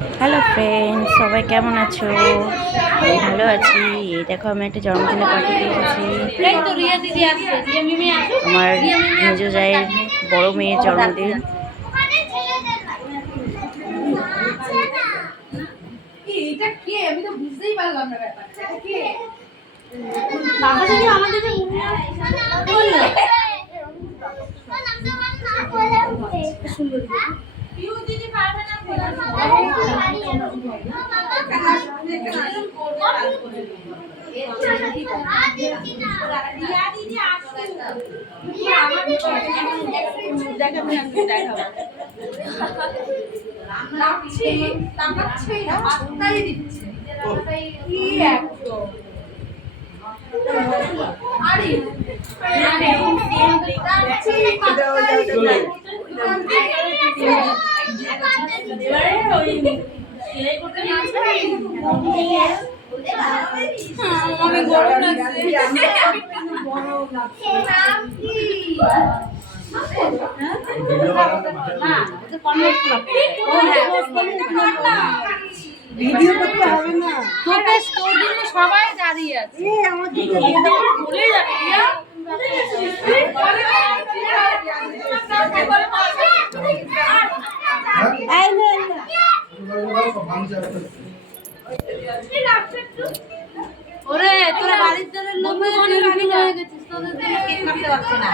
Hello friend, সবাই কেমন আছো? আমি ভালো আছি। এই দেখো, আমি একটা জন্মদিনের পার্টিতে এসেছি। আমার মেজো জায়ের বড় মেয়ের জন্মদিন। আমি তো বুঝতেই পারলাম না ব্যাপারটা। ভিডিও করতে হবে না, তোকে তোর জন্য সবাই দাঁড়িয়ে আছে। ভুলে যাবে ওরে, তোরা বাড়ির দলের লোক হয়ে গেছিস, তোদের জন্য কেক কাটতে পারছে না।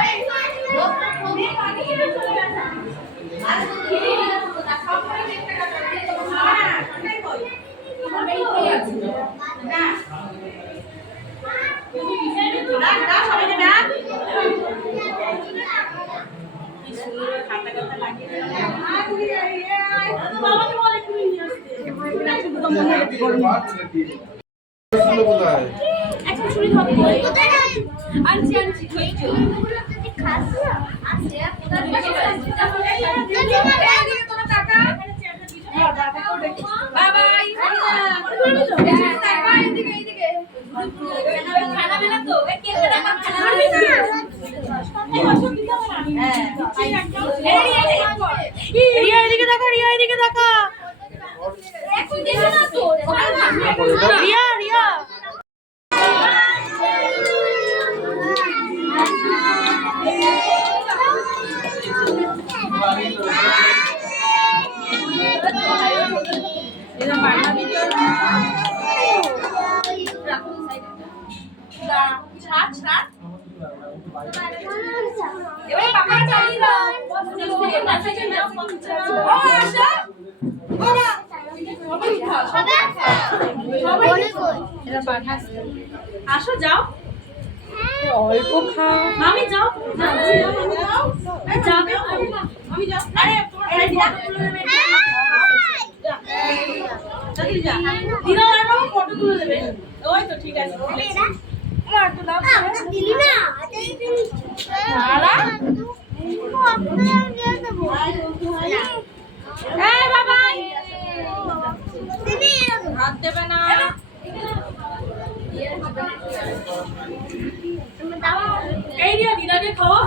আসো, যাও, অল্প খাও। আমি যাও, ফটো তুলে দেবে। ওই তো ঠিক আছে। হাত দেবে না। এই দিয়া দিদাকে খাও।